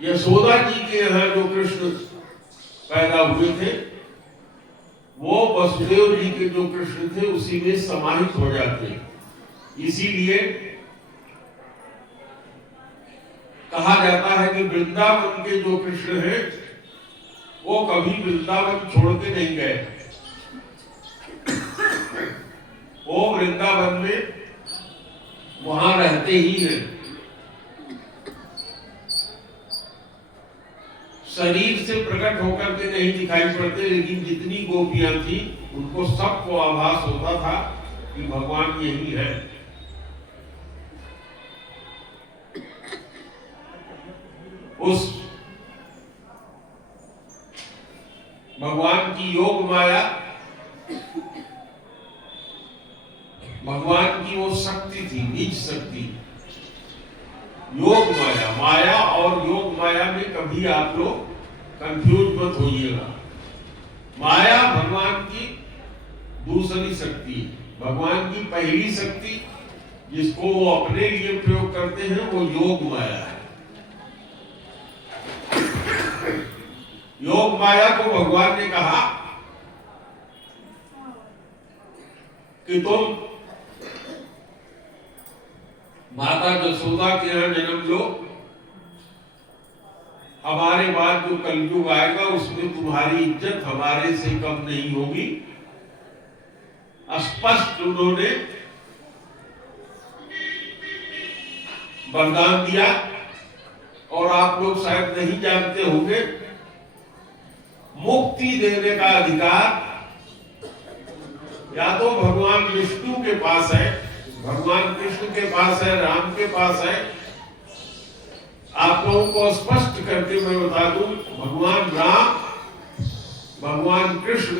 यशोदा जी के यहाँ जो कृष्ण पैदा हुए थे वो वसुदेव जी के जो कृष्ण थे उसी में समाहित हो जाते। इसीलिए कहा जाता है कि वृंदावन के जो कृष्ण हैं वो कभी वृंदावन छोड़ के नहीं गए, वो वृंदावन में वहां रहते ही हैं। शरीर से प्रकट होकर के नहीं दिखाई पड़ते, लेकिन जितनी गोपियां थी उनको सबको आभास होता था कि भगवान यही है। उस भगवान की योग माया, भगवान की वो शक्ति थी, निज शक्ति, योग माया। माया और योग माया में कभी आप लोग कंफ्यूज मत होइएगा। माया भगवान की दूसरी शक्ति है। भगवान की पहली शक्ति जिसको वो अपने लिए प्रयोग करते हैं वो योग माया है। योग माया को भगवान ने कहा कि तुम माता यशोदा के यहाँ जन्म लो, हमारे बाद जो कलयुग आएगा उसमें तुम्हारी इज्जत हमारे से कम नहीं होगी। स्पष्ट उन्होंने वरदान दिया। और आप लोग शायद नहीं जानते होंगे, मुक्ति देने का अधिकार या तो भगवान विष्णु के पास है, भगवान कृष्ण के पास है, राम के पास है। आप लोगों को स्पष्ट करके मैं बता दूं, भगवान राम, भगवान कृष्ण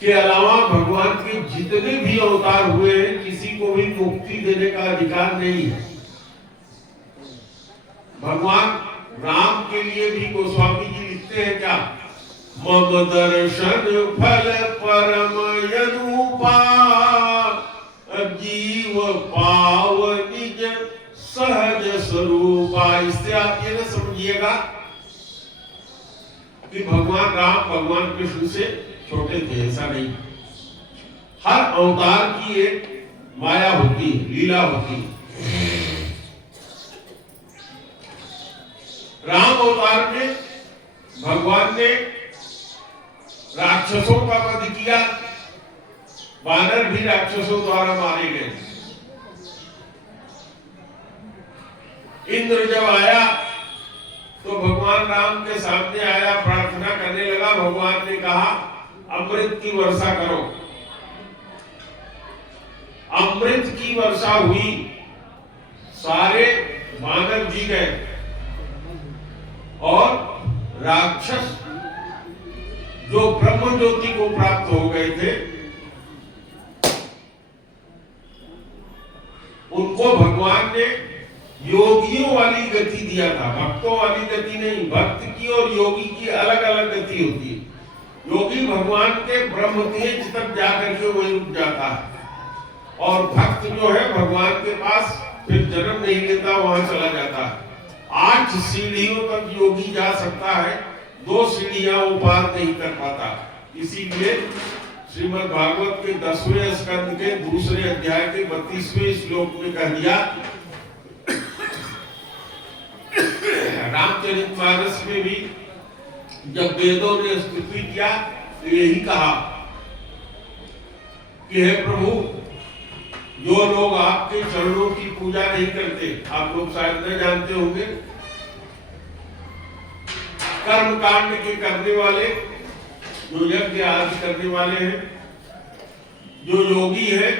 के अलावा भगवान के जितने भी अवतार हुए हैं किसी को भी मुक्ति देने का अधिकार नहीं है। भगवान राम के लिए भी गोस्वामी जी लिखते हैं क्या, मम दर्शन फल परम यनुपा, जीव पाव निज सहज स्वरूपा। इससे आप ये ना समझिएगा कि भगवान राम भगवान कृष्ण से छोटे थे, ऐसा नहीं। हर अवतार की एक माया होती है, लीला होती है। राम अवतार में भगवान ने राक्षसों का वध किया, वानर भी राक्षसों द्वारा मारे गए। इंद्र जब आया तो भगवान राम के सामने आया, प्रार्थना करने लगा। भगवान ने कहा अमृत की वर्षा करो। अमृत की वर्षा हुई, सारे वानर जी गए और राक्षस जो ब्रह्म ज्योति को प्राप्त हो गए थे उनको भगवान ने योगियों वाली गति दिया था, भक्तों वाली गति नहीं। भक्त की और योगी की अलग अलग गति होती है। योगी भगवान के ब्रह्म तेज तक जाकर के वही रुक जाता है और भक्त जो है भगवान के पास फिर जन्म नहीं लेता, वहां चला जाता है। 8 सीढ़ियों तक योगी जा सकता है, 2 सीढ़ियां वो पार नहीं कर पाता। इसीलिए श्रीमद् भागवत के 10वें स्कंद के दूसरे अध्याय के 32वें श्लोक में कह दिया, रामचरितमानस में भी जब वेदों ने स्तुति किया तो यही कहा कि हे प्रभु, जो लोग आपके चरणों की पूजा नहीं करते, आप लोग शायद न जानते होंगे, कर्म कांड के करने वाले, जो यज्ञ आदि करने वाले हैं, जो योगी है,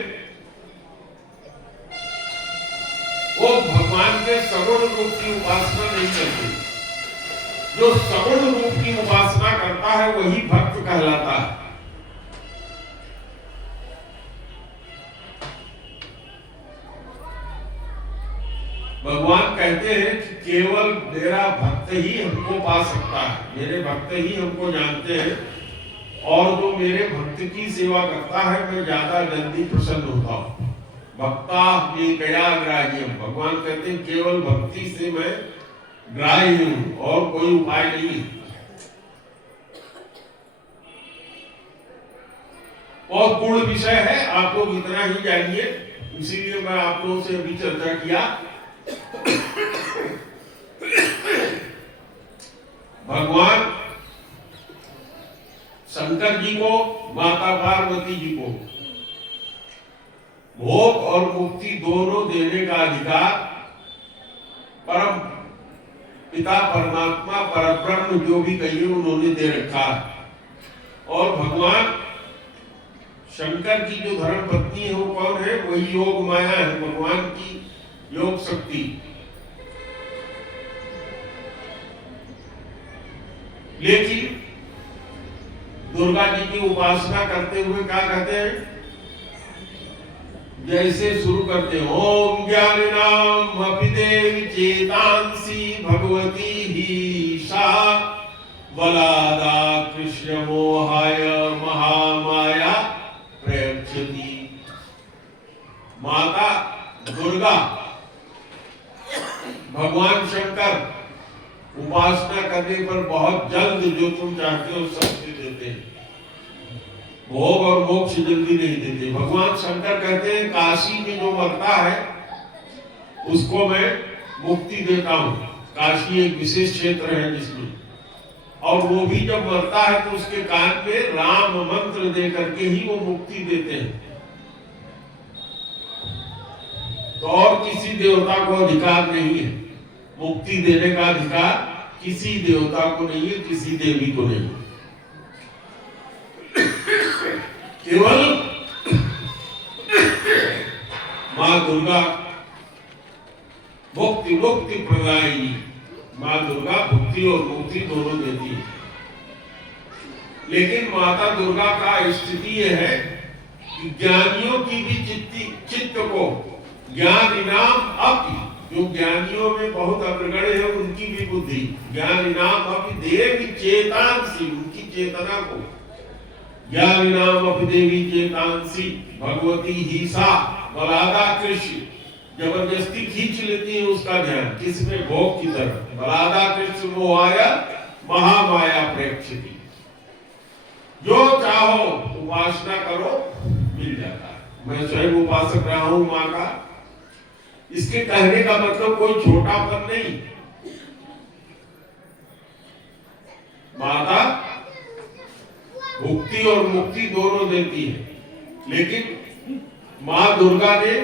वो भगवान के सगुण रूप की उपासना नहीं करते। जो सगुण रूप की उपासना करता है वही भक्त कहलाता है। भगवान कहते हैं कि केवल मेरा भक्त ही हमको पा सकता है, मेरे भक्त ही हमको जानते हैं, और जो मेरे भक्त की सेवा करता है मैं ज्यादा जल्दी प्रसन्न होता हूँ। भक्ता में गया ग्राह्यम, भगवान कहते हैं केवल भक्ति से मैं ड्राई हूं और कोई उपाय नहीं। बहुत पूर्ण विषय है, आप लोग इतना ही जानिए, इसीलिए मैं आप लोगों से अभी चर्चा किया। भगवान शंकर जी को, माता पार्वती जी को भोग और मुक्ति दोनों देने का अधिकार परम पिता परमात्मा परब्रह्म जो भी कहिए उन्होंने दे रखा है। और भगवान शंकर की जो धर्म पत्नी है वो कौन है? वही योग माया है, भगवान की योग शक्ति। लेकिन दुर्गा जी की उपासना करते हुए क्या कहते हैं? जैसे शुरू करते हैं, ओम ज्ञानिनाम अपि देवी चेतांसी भगवती ही सा बलादा कृष्ण मोहाय महामाया प्रयच्छति। माता दुर्गा भगवान शंकर उपासना करने पर बहुत जल्द जो तुम चाहते हो सब दे देते हैं, भोग और मोक्ष जल्दी नहीं देते। भगवान शंकर कहते हैं काशी में जो मरता है उसको मैं मुक्ति देता हूँ। काशी एक विशेष क्षेत्र है जिसमें, और वो भी जब मरता है तो उसके कान में राम मंत्र दे करके ही वो मुक्ति देते हैं। तो और किसी देवता को अधिकार नहीं है, मुक्ति देने का अधिकार किसी देवता को नहीं है, किसी देवी को नहीं। केवल माँ दुर्गा मुक्ति मुक्ति प्रदायिनी, माँ दुर्गा मुक्ति और मुक्ति दोनों देती है। लेकिन माता दुर्गा का स्थिति यह है कि ज्ञानियों की भी चित्त को ज्ञान इनाम अपि, जो ज्ञानियों में बहुत अग्रगण्य है उनकी भी बुद्धि ज्ञान इनाम अपि देवी चेतांसी, उनकी चेतना को ज्ञान इनाम अपि देवी चेतांसी भगवती ही सा बलादा कृष्ण, जबरदस्ती खींच लेती है उसका ध्यान किसमें? भोग की तरफ। बलादा कृष्ण मोहाय महामाया प्रेक्षति, जो चाहो उपासना करो मिल जाता है। मैं स्वयं उपासक रहा हूं माँ का। इसके कहने का मतलब कोई छोटापन नहीं। माता भुक्ति और मुक्ति दोनों देती है, लेकिन माँ दुर्गा ने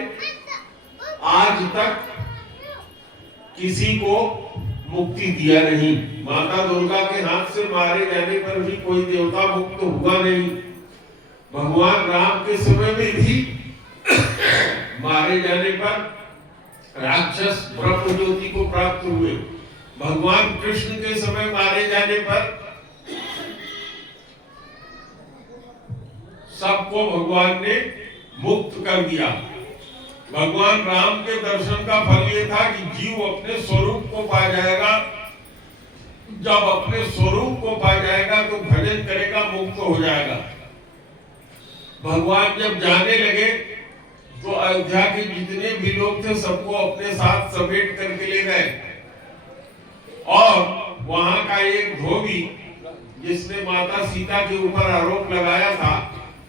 आज तक किसी को मुक्ति दिया नहीं। माता दुर्गा के हाथ से मारे जाने पर भी कोई देवता मुक्त हुआ नहीं। भगवान राम के समय में भी मारे जाने पर राक्षस ब्रह्म ज्योति को प्राप्त हुए। भगवान कृष्ण के समय मारे जाने पर सबको भगवान ने मुक्त कर दिया। भगवान राम के दर्शन का फल ये था कि जीव अपने स्वरूप को पा जाएगा। जब अपने स्वरूप को पा जाएगा तो भजन करेगा, मुक्त हो जाएगा। भगवान जब जाने लगे तो अयोध्या के जितने भी लोग थे सबको अपने साथ समेट करके ले गए, और वहां का एक धोबी जिसने माता सीता के ऊपर आरोप लगाया था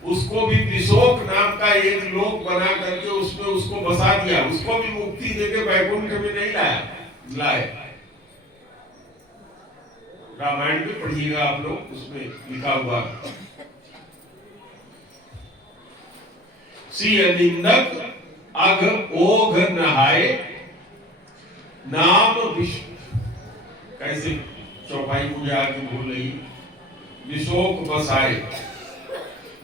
उसको भी विशोक नाम का एक लोक बना करके उसमें उसको बसा दिया। उसको भी मुक्ति देके वैकुंठ में नहीं लाए। रामायण में पढ़िएगा आप लोग, उसमें लिखा हुआ। सी निंदक अघ ओघ नहाए नाम विश्व, कैसे चौपाई मुझे आगे भूल रही। विशोक बसाए,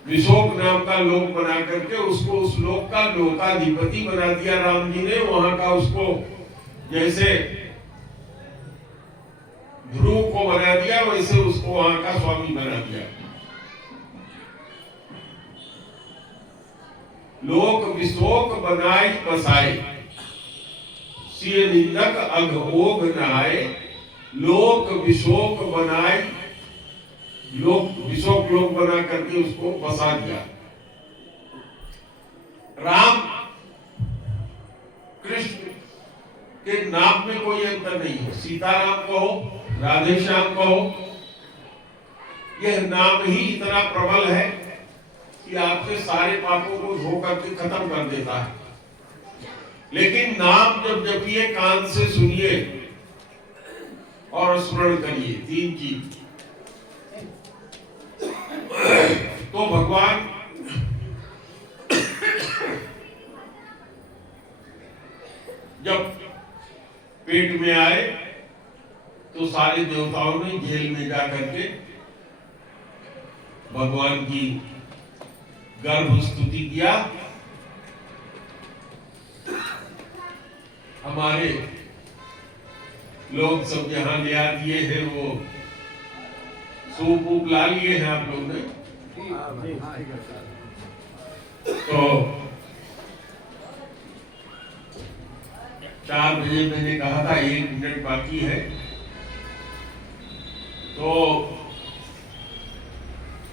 विशोक नाम का लोक बना करके उसको उस लोक का लोकाधिपति बना दिया राम जी ने। वहां का उसको जैसे ध्रुव को बना दिया वैसे उसको वहां का स्वामी बना दिया। लोक विशोक बनाई बसाए, सिय निंदक अघोघ नहाए, लोक विशोक बनाई, लोक विशोक लोक बना करके उसको बसा दिया। राम कृष्ण कि नाम में कोई अंतर नहीं है। सीताराम कहो, राधे श्याम कहो, यह नाम ही इतना प्रबल है कि आपके सारे पापों को धो करके खत्म कर देता है। लेकिन नाम जब जपिए, कान से सुनिए और स्मरण करिए, 3 चीज। तो भगवान जब पेट में आए तो सारे देवताओं ने जेल में जाकर के भगवान की गर्भ स्तुति किया। हमारे लोग सब यहाँ ले आ दिए हैं, वो सूप ऊप ला लिए हैं आप लोग ने। तो 4 बजे मैंने कहा था 1 मिनट बाकी है, तो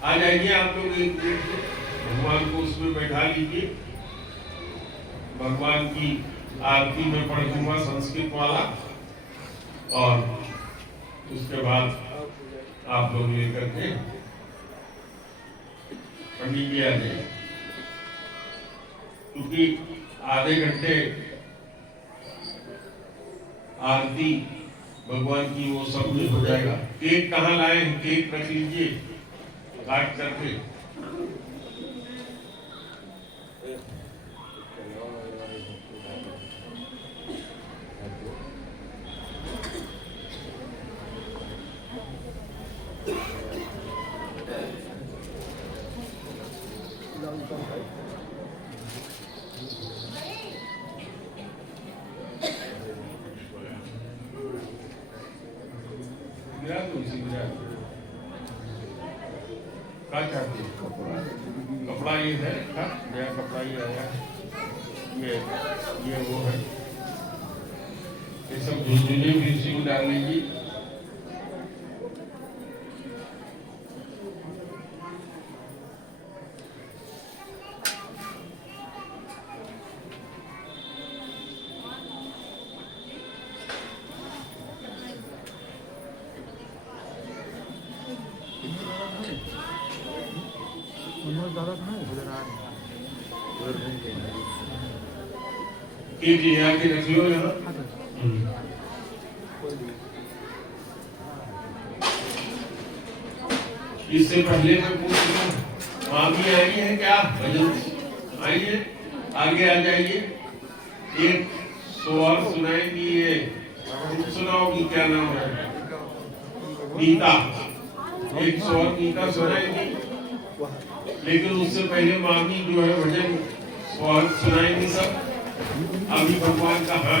आ जाइए आप लोग 1 मिनट में, भगवान को उसमें बैठा लीजिए। भगवान की आरती में पढ़ दूंगा संस्कृत वाला, और उसके बाद आप लोग लेकर के पंडित जी आ जाए, क्योंकि आधे घंटे आरती भगवान की वो सब में हो जाएगा। केक कहाँ लाए हैं? केक रख लीजिए काट करके। कपड़ा ये है, नया कपड़ा ये आया, ये वो है, ये सब झुलझुले भी इसी में डाल लीजिए। केक ले आके रख लो यहाँ। इससे पहले मैं पूछ लूं, मामी आई है क्या? भजन आइए, आगे आ जाइए। एक सोहर सुनाएंगी, ये सुनाओगी, क्या नाम है? नीता। एक सोहर नीता सुनाएंगी, लेकिन उससे पहले मामी जो है भजन सोहर सुनाएंगी सब। अभी भगवान का, हाँ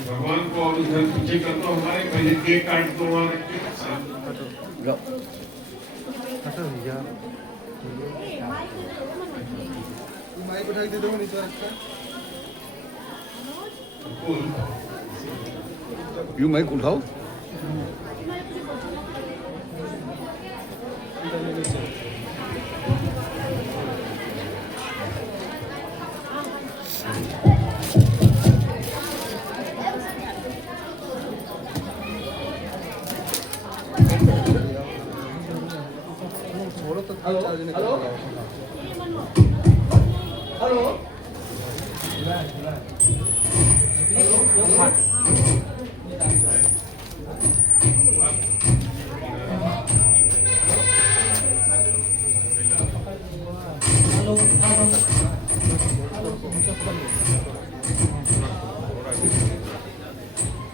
भगवान को और इधर पीछे कर दो हमारे, पहले केक काट दो वहां रख के। माइक उठा के दे दो नीचे रखकर। यू माइक उठाओ। Hello hello hello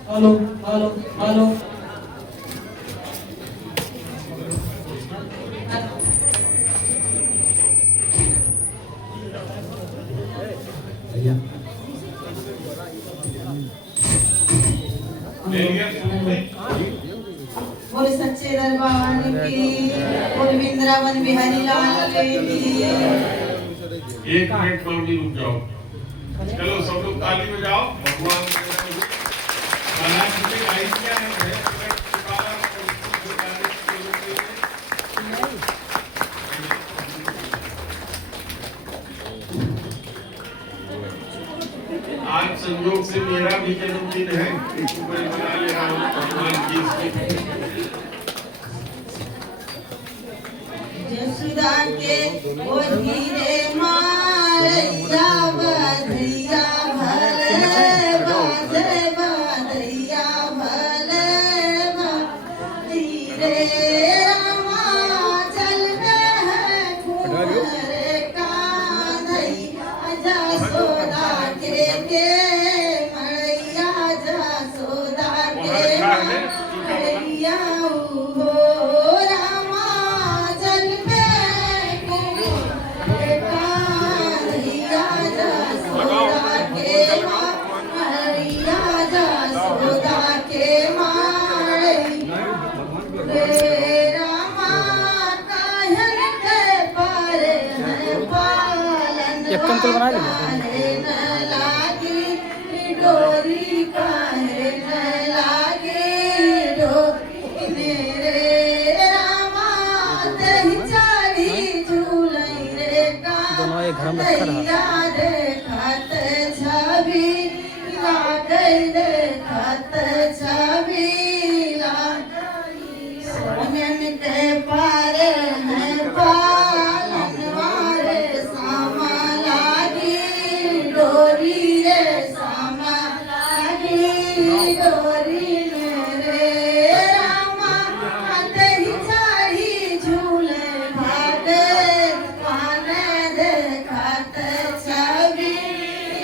hello hello hello बोले सच्चे दरबार की, बोले वृंदावन बिहारी लाल की। 1 मिनट मामी रुक जाओ, चलो सब लोग ताली बजाओ। भगवान क्या है? आज संयोग से मेरा भी जन्मदिन है, मैं मना ले रहा हूँ भगवान की इसकी। यशोदा के ओ हीरे मारैया बधैया भले बाजे बधैया भले हीरे रामा चलते हैं कुंवर कान्हैया जसोदा के मरैया जसोदा के मरैया हो रामा चलते कुंवर कान्हैया जसोदा के मरैया जसोदा के मरैया रामा काहन के पारे हैं पालन एक कंकुल बना ले। काहे न लागी डोरी काहे न लागी डोरी मेरे रामा तेहि चारी झूलई रे दोनों एक घर में रखा रहा। कान्हैया देखत छवि लागई देखत छवि लागई सोनन के पारे हैं पालन वारे सामा लागी डोरी रे सामा लागी डोरी मेरे रामा तेहि चाही झूले भागे पाने देखत छवि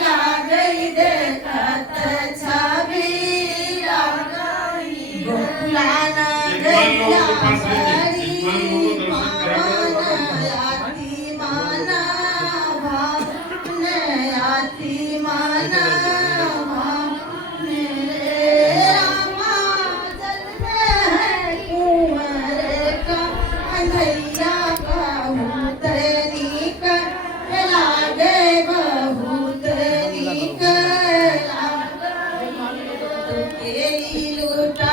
लागई देखत छवि लागई गोकुलाना गैया हरी आती माना भाव आती माना भाव मेरे रामा चलते हैं कुंवर का कन्हैया बहुत नीक लागे बहुत नीक लागे केली लूटा